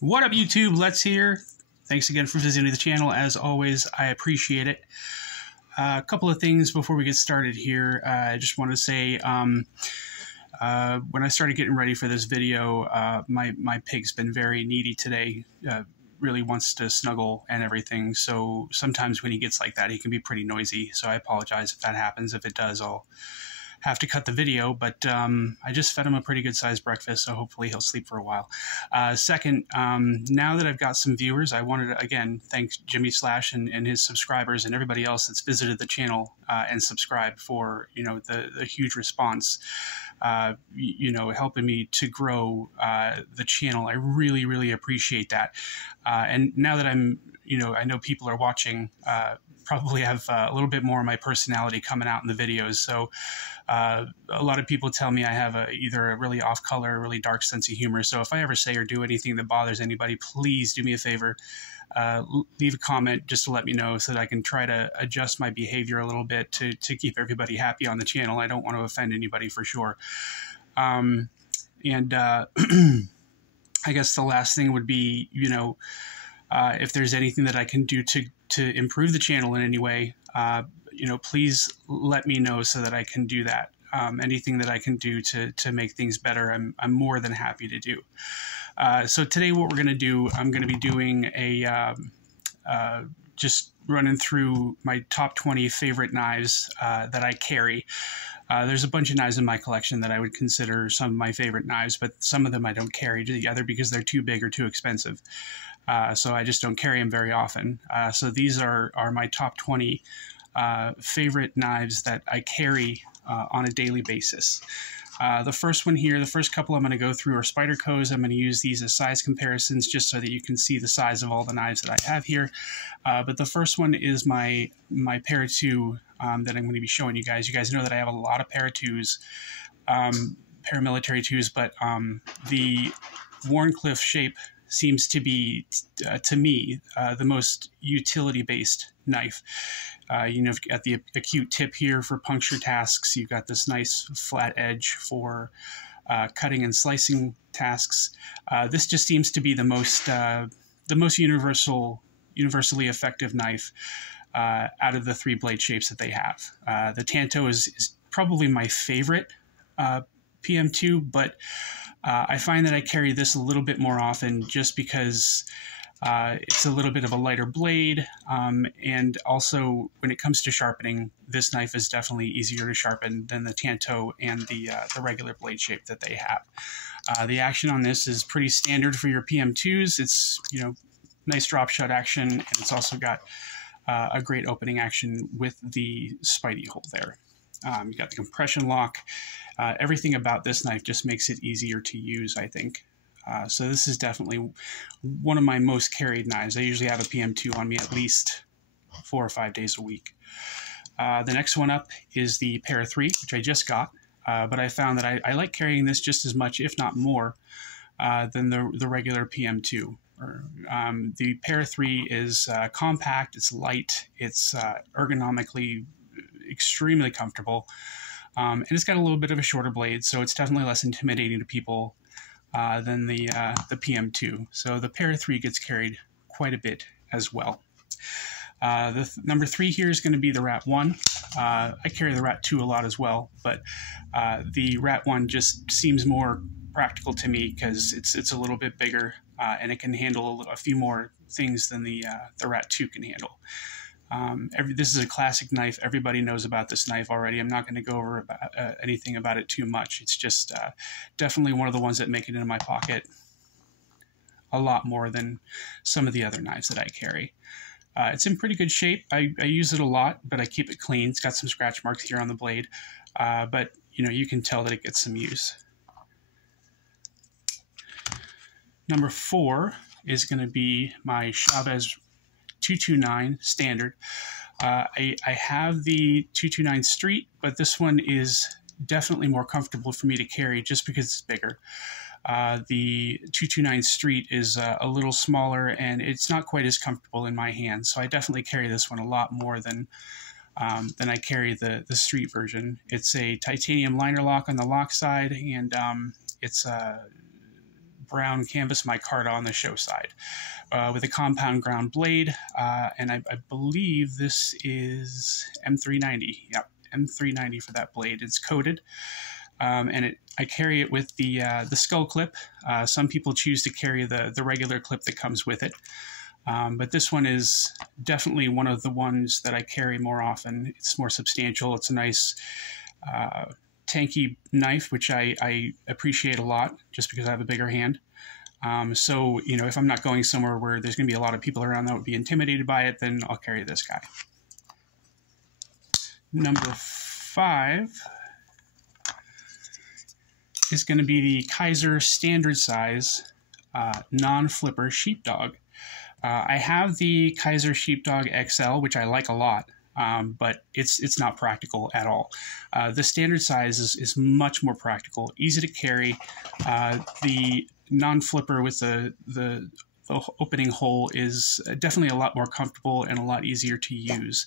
What up, YouTube? Let's here. Thanks again for visiting the channel. As always, I appreciate it. A couple of things before we get started here. I just want to say, when I started getting ready for this video, my pig's been very needy today. Really wants to snuggle and everything. So sometimes when he gets like that, he can be pretty noisy. So I apologize if that happens. If it does, I'll have to cut the video, but I just fed him a pretty good sized breakfast, so hopefully he'll sleep for a while. Second, now that I've got some viewers, I wanted to again thank Jimmy Slash and his subscribers and everybody else that's visited the channel and subscribed for the huge response, helping me to grow the channel. I really appreciate that. And now that I know people are watching, probably have a little bit more of my personality coming out in the videos. So a lot of people tell me I have either a really off-color or really dark sense of humor. So if I ever say or do anything that bothers anybody, please do me a favor. Leave a comment just to let me know so that I can try to adjust my behavior a little bit to keep everybody happy on the channel. I don't want to offend anybody for sure. I guess the last thing would be, if there's anything that I can do to improve the channel in any way, please let me know so that I can do that. Anything that I can do to make things better, I'm more than happy to do. So today what we're going to do, I'm going to be doing just running through my top 20 favorite knives that I carry. There's a bunch of knives in my collection that I would consider some of my favorite knives, but some of them I don't carry either because they're too big or too expensive. So I just don't carry them very often. So these are my top 20 favorite knives that I carry on a daily basis. The first one here, the first couple I'm going to go through are spydercos. I'm going to use these as size comparisons just so that you can see the size of all the knives that I have here. But the first one is my Para 2 that I'm going to be showing you guys. You guys know that I have a lot of Para 2s, paramilitary 2s, but the Wharncliffe shape seems to be, to me, the most utility-based knife. You've got the acute tip here for puncture tasks. You've got this nice flat edge for cutting and slicing tasks. This just seems to be the most universally effective knife out of the three blade shapes that they have. The Tanto is probably my favorite PM2, but I find that I carry this a little bit more often just because it's a little bit of a lighter blade, and also when it comes to sharpening, this knife is definitely easier to sharpen than the Tanto and the regular blade shape that they have. The action on this is pretty standard for your PM2s. It's nice drop shot action, and it's also got a great opening action with the Spidey hole there. You got the compression lock. Everything about this knife just makes it easier to use, I think. So this is definitely one of my most carried knives. I usually have a PM2 on me at least 4 or 5 days a week. The next one up is the Para 3, which I just got, but I found that I like carrying this just as much, if not more, than the regular PM2. The Para 3 is compact, it's light, it's ergonomically extremely comfortable, and it's got a little bit of a shorter blade, so it's definitely less intimidating to people than the PM2. So the Para 3 gets carried quite a bit as well. Number 3 here is going to be the Rat 1. I carry the Rat 2 a lot as well, but the Rat 1 just seems more practical to me because it's a little bit bigger and it can handle a few more things than the Rat 2 can handle. This is a classic knife. Everybody knows about this knife already. I'm not going to go over anything about it too much. It's just definitely one of the ones that make it into my pocket a lot more than some of the other knives that I carry. It's in pretty good shape. I use it a lot, but I keep it clean. It's got some scratch marks here on the blade, but you can tell that it gets some use. Number 4 is going to be my Chaves 229 standard. I have the 229 Street, but this one is definitely more comfortable for me to carry just because it's bigger. The 229 Street is a little smaller and it's not quite as comfortable in my hands, so I definitely carry this one a lot more than I carry the Street version. It's a titanium liner lock on the lock side, and it's brown canvas micarta on the show side with a compound ground blade, and I believe this is M390. Yep, M390 for that blade. It's coated, and I carry it with the skull clip. Some people choose to carry the regular clip that comes with it. But this one is definitely one of the ones that I carry more often. It's more substantial. It's a nice tanky knife, which I appreciate a lot just because I have a bigger hand. So, you know, if I'm not going somewhere where there's going to be a lot of people around that would be intimidated by it, then I'll carry this guy. Number 5 is going to be the Kizer standard size non-flipper sheepdog. I have the Kizer Sheepdog XL, which I like a lot, but it's not practical at all. The standard size is much more practical, easy to carry. The non-flipper with the opening hole is definitely a lot more comfortable and a lot easier to use.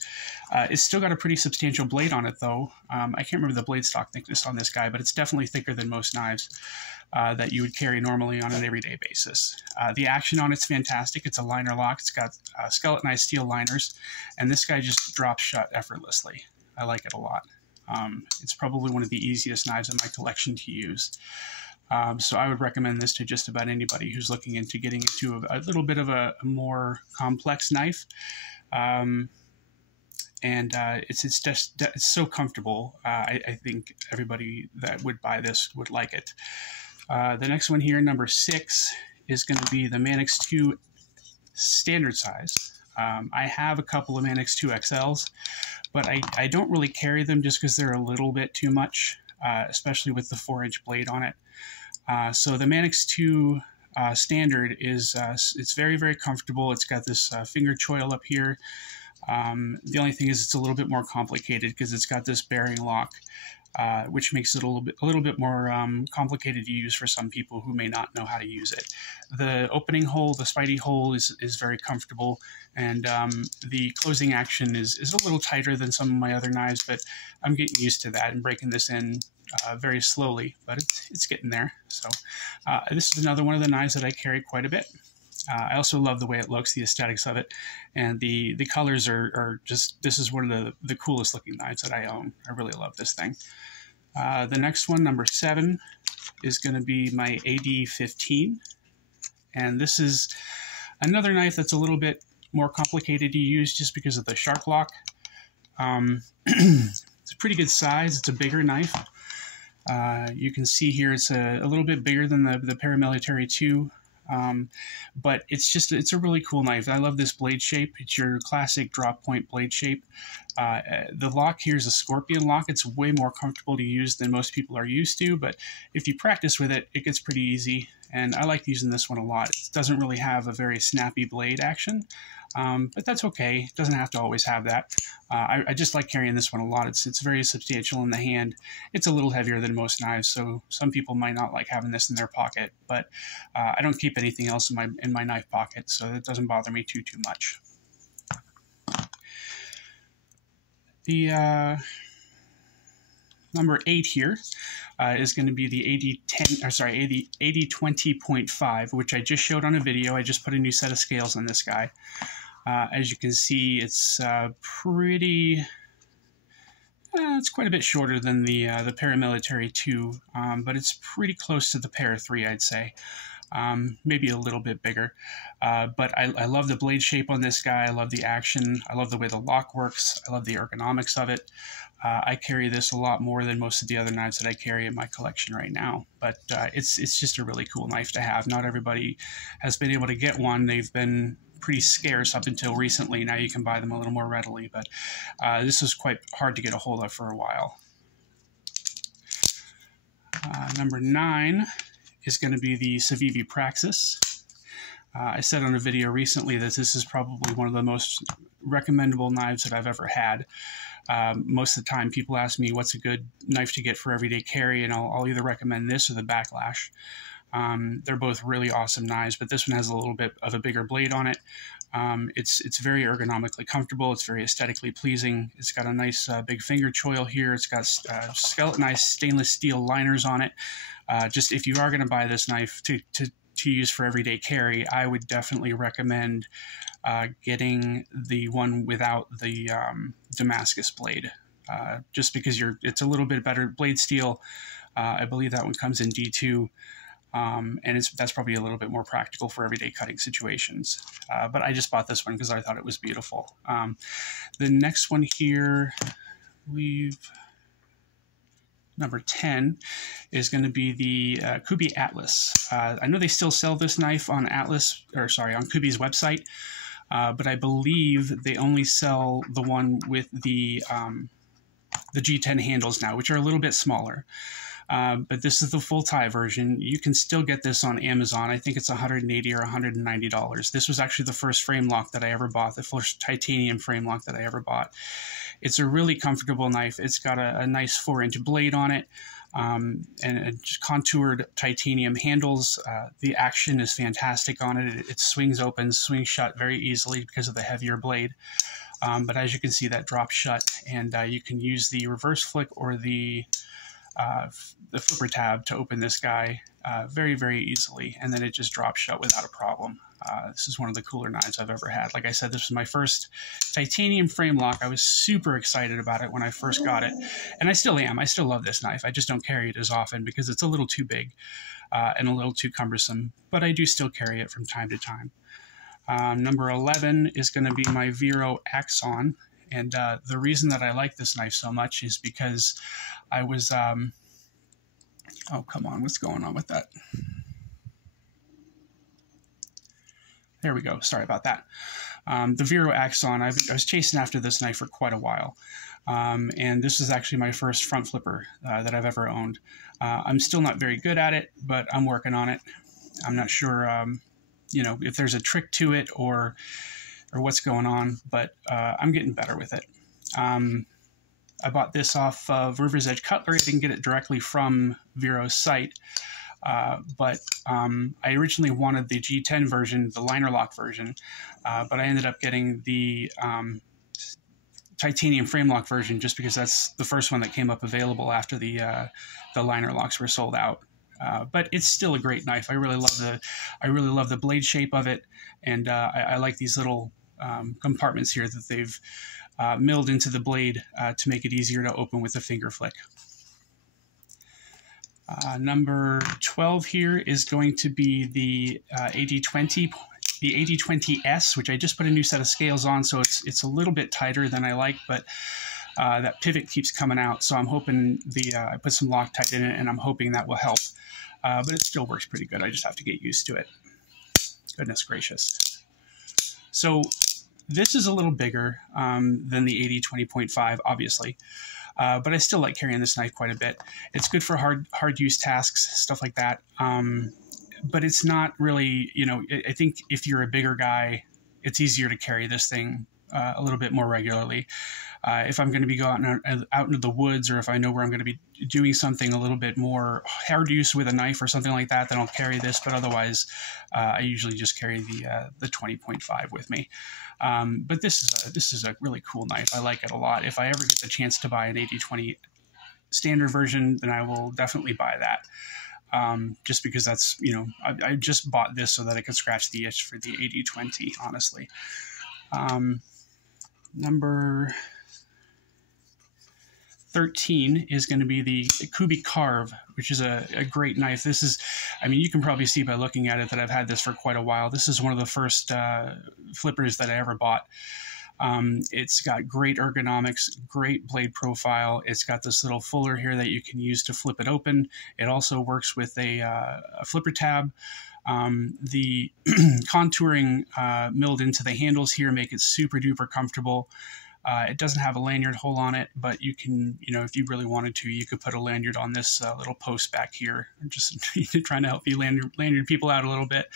It's still got a pretty substantial blade on it, though. I can't remember the blade stock thickness on this guy, but it's definitely thicker than most knives that you would carry normally on an everyday basis. The action on it's fantastic. It's a liner lock. It's got skeletonized steel liners, and this guy just drops shut effortlessly. I like it a lot. It's probably one of the easiest knives in my collection to use. So I would recommend this to just about anybody who's looking into getting into a little bit of a more complex knife. It's so comfortable. I think everybody that would buy this would like it. The next one here, number 6, is going to be the Manix 2 standard size. I have a couple of Manix 2 XLs, but I don't really carry them just because they're a little bit too much, especially with the 4-inch blade on it. So the Manix 2 standard is it's very, very comfortable. It's got this finger choil up here. The only thing is it's a little bit more complicated because it's got this bearing lock, which makes it a little bit more complicated to use for some people who may not know how to use it. The opening hole, the spidey hole, is very comfortable, and the closing action is a little tighter than some of my other knives, but I'm getting used to that and breaking this in very slowly, but it's getting there. So this is another one of the knives that I carry quite a bit. I also love the way it looks, the aesthetics of it, and the colors are just, this is one of the coolest looking knives that I own. I really love this thing. The next one, number 7, is going to be my AD-15, and this is another knife that's a little bit more complicated to use just because of the shark lock. It's a pretty good size. It's a bigger knife. You can see here it's a little bit bigger than the Paramilitary 2. But it's a really cool knife. I love this blade shape. It's your classic drop point blade shape. The lock here is a scorpion lock. It's way more comfortable to use than most people are used to, but if you practice with it, it gets pretty easy, and I like using this one a lot. It doesn't really have a very snappy blade action, but that's okay. It doesn't have to always have that. I just like carrying this one a lot. It's very substantial in the hand. It's a little heavier than most knives, so some people might not like having this in their pocket, but I don't keep anything else in my knife pocket, so it doesn't bother me too much. The number 8 here is going to be the AD-20.5, which I just showed on a video. I just put a new set of scales on this guy. As you can see, it's it's quite a bit shorter than the Paramilitary 2, but it's pretty close to the Para 3, I'd say. Maybe a little bit bigger. But I love the blade shape on this guy. I love the action. I love the way the lock works. I love the ergonomics of it. I carry this a lot more than most of the other knives that I carry in my collection right now. But it's just a really cool knife to have. Not everybody has been able to get one. They've been pretty scarce up until recently. Now you can buy them a little more readily. But this was quite hard to get a hold of for a while. Number 9 is going to be the Civivi Praxis. I said on a video recently that this is probably one of the most recommendable knives that I've ever had. Most of the time people ask me what's a good knife to get for everyday carry, and I'll either recommend this or the Backlash. They're both really awesome knives, but this one has a little bit of a bigger blade on it. It's very ergonomically comfortable. It's very aesthetically pleasing. It's got a nice big finger choil here. It's got skeletonized stainless steel liners on it. Just if you are going to buy this knife, to to use for everyday carry, I would definitely recommend getting the one without the Damascus blade, just because it's a little bit better blade steel. I believe that one comes in D2, and that's probably a little bit more practical for everyday cutting situations. But I just bought this one because I thought it was beautiful. The next one here, number 10 is going to be the Kuby Atlas. I know they still sell this knife on on Kuby's website, but I believe they only sell the one with the G10 handles now, which are a little bit smaller. But this is the full tie version. You can still get this on Amazon. I think it's $180 or $190. This was actually the first frame lock that I ever bought, the first titanium frame lock that I ever bought. It's a really comfortable knife. It's got a nice 4-inch blade on it, and just contoured titanium handles. The action is fantastic on it. It swings open, swings shut very easily because of the heavier blade. But as you can see, that drops shut, and you can use the reverse flick or the flipper tab to open this guy very, very easily, and then it just drops shut without a problem. This is one of the cooler knives I've ever had. Like I said, this was my first titanium frame lock. I was super excited about it when I first got it, and I still am. I still love this knife. I just don't carry it as often because it's a little too big and a little too cumbersome, but I do still carry it from time to time. Number 11 is going to be my Vero Axon, and the reason that I like this knife so much is because I was, oh, come on, what's going on with that? There we go. Sorry about that. The Vero Axon, I was chasing after this knife for quite a while. And this is actually my first front flipper that I've ever owned. I'm still not very good at it, but I'm working on it. I'm not sure, you know, if there's a trick to it or what's going on, but I'm getting better with it. I bought this off of River's Edge Cutlery. I didn't get it directly from Vero's site. But I originally wanted the G10 version, the liner lock version, but I ended up getting the titanium frame lock version just because that's the first one that came up available after the liner locks were sold out. But it's still a great knife. I really love the blade shape of it, and I like these little compartments here that they've milled into the blade to make it easier to open with a finger flick. Number 12 here is going to be the 8020, the 8020S, which I just put a new set of scales on, so it's a little bit tighter than I like, but that pivot keeps coming out, so I'm hoping I put some Loctite in it, and I'm hoping that will help. But it still works pretty good. I just have to get used to it. Goodness gracious. So this is a little bigger than the 8020.5, obviously. But I still like carrying this knife quite a bit. It's good for hard use tasks, stuff like that. But it's not really, you know, I think if you're a bigger guy, it's easier to carry this thing a little bit more regularly. If I'm going to be going out into the woods, or if I know where I'm going to be doing something a little bit more hard use with a knife or something like that, then I'll carry this. But otherwise, I usually just carry the 20.5 with me. But this is a really cool knife. I like it a lot. If I ever get the chance to buy an 8020 standard version, then I will definitely buy that. Just because that's, you know, I just bought this so that I could scratch the itch for the 8020, honestly. Number 13 is going to be the Kuby Carve, which is a great knife. This is, I mean, you can probably see by looking at it that I've had this for quite a while. This is one of the first flippers that I ever bought. It's got great ergonomics, great blade profile. It's got this little fuller here that you can use to flip it open. It also works with a flipper tab. The contouring milled into the handles here make it super duper comfortable. It doesn't have a lanyard hole on it, but you can, you know, if you really wanted to, you could put a lanyard on this little post back here. I'm just trying to help you lanyard people out a little bit.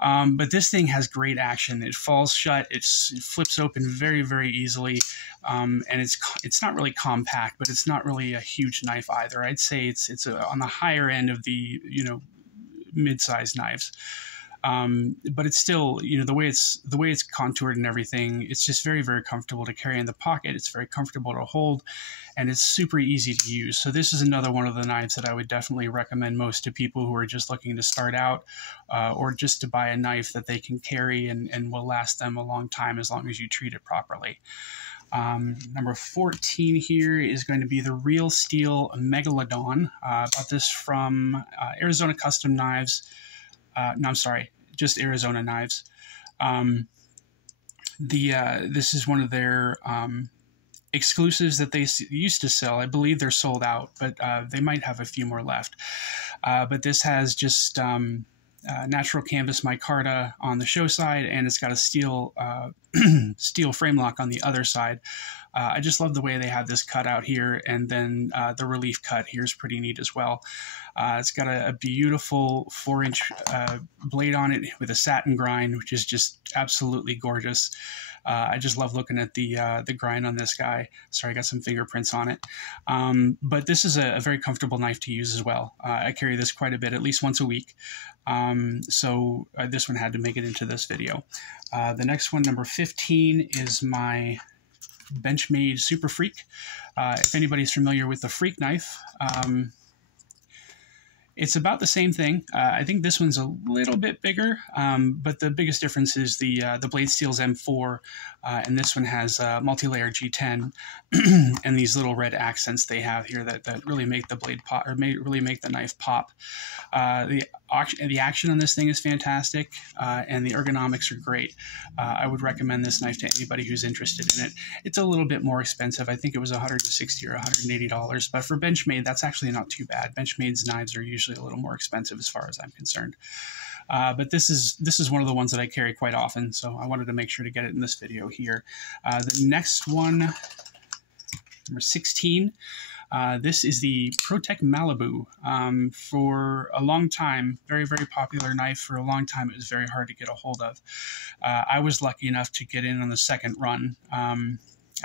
But this thing has great action. It falls shut. It flips open very, very easily. And it's not really compact, but it's not really a huge knife either. I'd say it's on the higher end of the, you know, mid-sized knives. But it's still, you know, the way it's contoured and everything, it's just very, very comfortable to carry in the pocket. It's very comfortable to hold, and it's super easy to use. So this is another one of the knives that I would definitely recommend most to people who are just looking to start out, or just to buy a knife that they can carry and will last them a long time as long as you treat it properly. Number 14 here is going to be the Real Steel Megalodon. Bought this from Arizona Custom Knives. No, I'm sorry, just Arizona Knives. This is one of their exclusives that they used to sell. I believe they're sold out, but they might have a few more left. But this has just natural canvas micarta on the show side, and it's got a steel steel frame lock on the other side. I just love the way they have this cut out here, and then the relief cut here is pretty neat as well. It's got a beautiful 4-inch blade on it with a satin grind, which is just absolutely gorgeous. I just love looking at the grind on this guy. Sorry, I got some fingerprints on it. But this is a very comfortable knife to use as well. I carry this quite a bit, at least once a week. So this one had to make it into this video. The next one, number 15, is my Benchmade Super Freak. If anybody's familiar with the Freak knife, it's about the same thing. I think this one's a little bit bigger, but the biggest difference is the blade steel's M4, and this one has multi-layer G10, and these little red accents they have here that really make the blade pop, or really make the knife pop. The action on this thing is fantastic, and the ergonomics are great. I would recommend this knife to anybody who's interested in it. It's a little bit more expensive. I think it was $160 or $180, but for Benchmade, that's actually not too bad. Benchmade's knives are usually a little more expensive as far as I'm concerned. But this is one of the ones that I carry quite often, so I wanted to make sure to get it in this video here. The next one, number 16, this is the Protech Malibu. For a long time, very, very popular knife. For a long time, it was very hard to get a hold of. I was lucky enough to get in on the second run.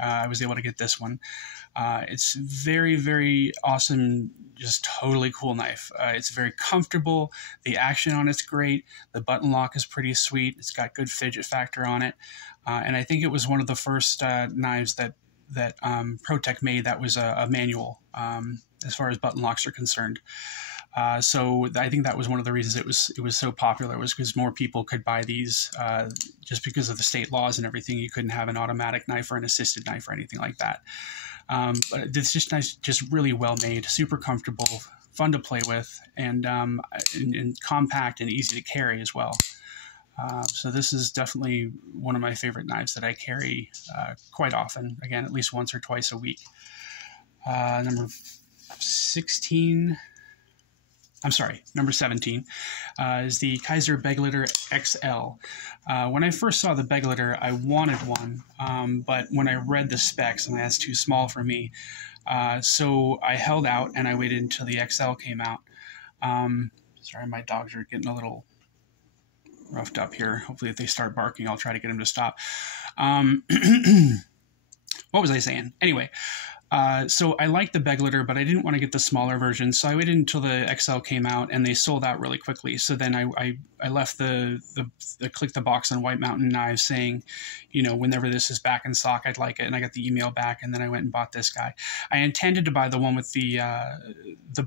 I was able to get this one. It's very, very awesome, just totally cool knife. It's very comfortable. The action on it's great. The button lock is pretty sweet. It's got good fidget factor on it. And I think it was one of the first knives that Protech made that was a manual as far as button locks are concerned. So I think that was one of the reasons it was so popular, was because more people could buy these, just because of the state laws and everything. You couldn't have an automatic knife or an assisted knife or anything like that. But it's just nice, just really well made, super comfortable, fun to play with, and compact and easy to carry as well. So this is definitely one of my favorite knives that I carry quite often. Again, at least once or twice a week. Number 17 is the Kizer Begleiter XL. When I first saw the Begleiter, I wanted one, but when I read the specs, and that's too small for me, so I held out and I waited until the XL came out. Sorry, my dogs are getting a little roughed up here. Hopefully if they start barking, I'll try to get them to stop. What was I saying? Anyway, so I liked the Begleiter, but I didn't want to get the smaller version, so I waited until the XL came out, and they sold out really quickly. So then I left the click the box on White Mountain Knives saying, you know, whenever this is back in stock, I'd like it, and I got the email back, and then I went and bought this guy. I intended to buy the one with the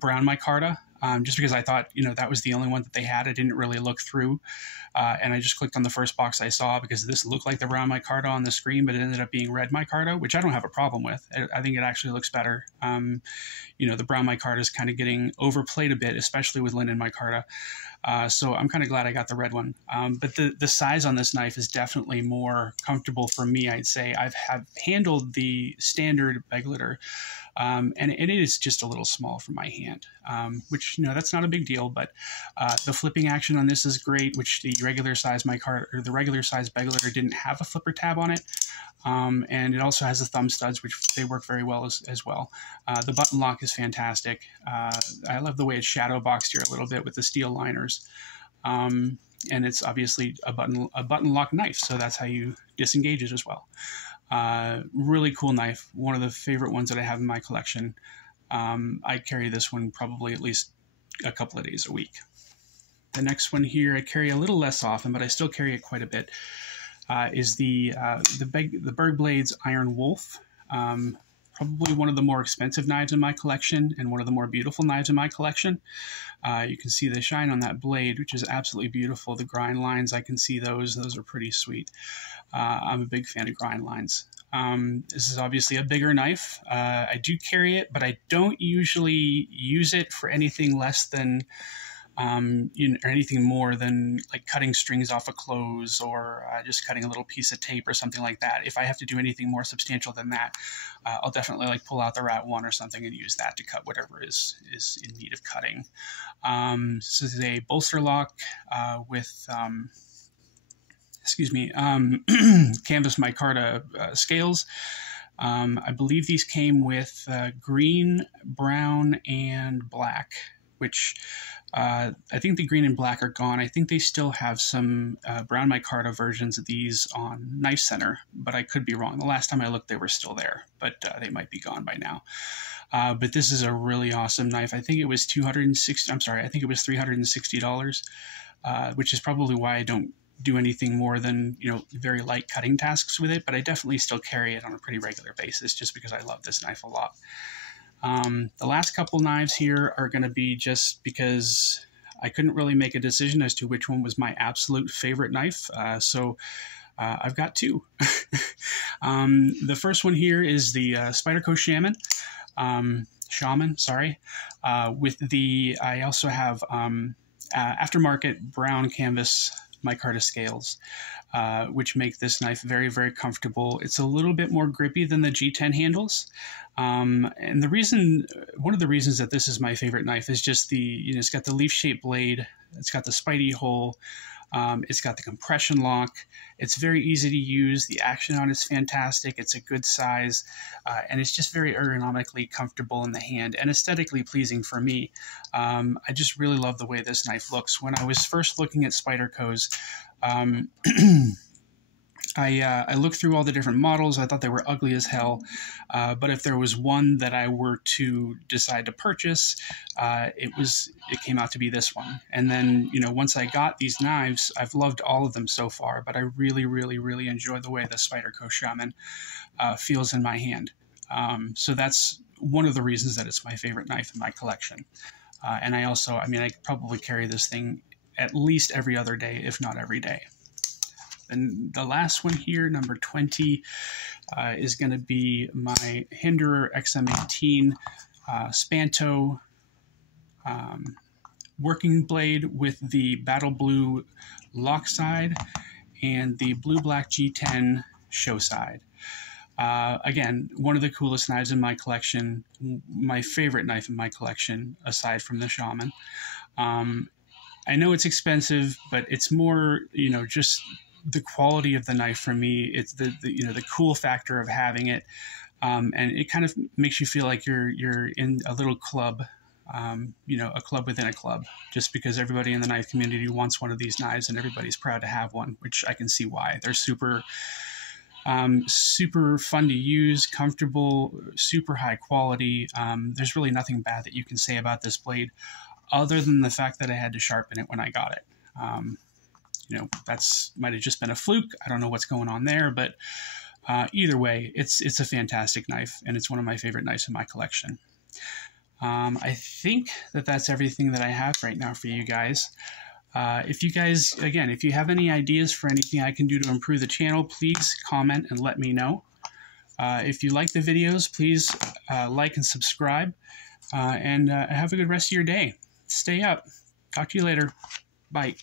brown micarta, just because I thought, you know, that was the only one that they had. I didn't really look through, and I just clicked on the first box I saw because this looked like the brown micarta on the screen, but it ended up being red micarta, which I don't have a problem with. I think it actually looks better. You know, the brown micarta is kind of getting overplayed a bit, especially with linen micarta. So I'm kind of glad I got the red one. But the size on this knife is definitely more comfortable for me, I'd say. I've handled the standard Begleiter, and it is just a little small for my hand, which, you know, that's not a big deal, but the flipping action on this is great, which the regular size micarta, or the regular size Begleiter, didn't have a flipper tab on it. And it also has the thumb studs, which they work very well as well. The button lock is fantastic. I love the way it's shadow boxed here a little bit with the steel liners. And it's obviously a button lock knife, so that's how you disengage it as well. Really cool knife. One of the favorite ones that I have in my collection. I carry this one probably at least a couple of days a week. The next one here I carry a little less often, but I still carry it quite a bit, is the Berg Blades Iron Wolf. Probably one of the more expensive knives in my collection and one of the more beautiful knives in my collection. You can see the shine on that blade, which is absolutely beautiful. The grind lines, I can see those. Those are pretty sweet. I'm a big fan of grind lines. This is obviously a bigger knife. I do carry it, but I don't usually use it for anything less than, or anything more than like cutting strings off of clothes or just cutting a little piece of tape or something like that. If I have to do anything more substantial than that, I'll definitely like pull out the Rat 1 or something and use that to cut whatever is in need of cutting. This is a bolster lock with canvas micarta scales. I believe these came with green, brown, and black, which I think the green and black are gone. I think they still have some brown micarta versions of these on Knife Center, but I could be wrong. The last time I looked, they were still there, but they might be gone by now. But this is a really awesome knife. I think it was $360, which is probably why I don't do anything more than, very light cutting tasks with it, but I definitely still carry it on a pretty regular basis just because I love this knife a lot. The last couple knives here are going to be just because I couldn't really make a decision as to which one was my absolute favorite knife, so I've got two. The first one here is the Spyderco Shaman, with the, I also have aftermarket brown canvas micarta scales, which make this knife very, very comfortable. It's a little bit more grippy than the G10 handles. And one of the reasons that this is my favorite knife is just it's got the leaf-shaped blade, it's got the Spidey hole, it's got the compression lock, it's very easy to use, the action on it's fantastic, it's a good size, and it's just very ergonomically comfortable in the hand and aesthetically pleasing for me. I just really love the way this knife looks. When I was first looking at Spyderco's, I looked through all the different models. I thought they were ugly as hell, but if there was one that I were to decide to purchase, it came out to be this one. And then, once I got these knives, I've loved all of them so far, but I really, really, really enjoy the way the Spyderco Shaman feels in my hand. So that's one of the reasons that it's my favorite knife in my collection. And I could probably carry this thing at least every other day, if not every day. And the last one here, number 20, is going to be my Hinderer XM18 Spanto working blade with the Battle Blue lock side and the Blue Black G10 show side. Again, one of the coolest knives in my collection, my favorite knife in my collection, aside from the Shaman. I know it's expensive, but it's more, just the quality of the knife for me. It's the cool factor of having it, and it kind of makes you feel like you're in a little club, a club within a club, just because everybody in the knife community wants one of these knives and everybody's proud to have one, which I can see why. They're super fun to use, comfortable, super high quality. There's really nothing bad that you can say about this blade, other than the fact that I had to sharpen it when I got it. That's might have just been a fluke. I don't know what's going on there, but either way, it's a fantastic knife, and it's one of my favorite knives in my collection. I think that's everything that I have right now for you guys. If you guys, again, if you have any ideas for anything I can do to improve the channel, please comment and let me know. If you like the videos, please like and subscribe, and have a good rest of your day. Stay up. Talk to you later. Bye.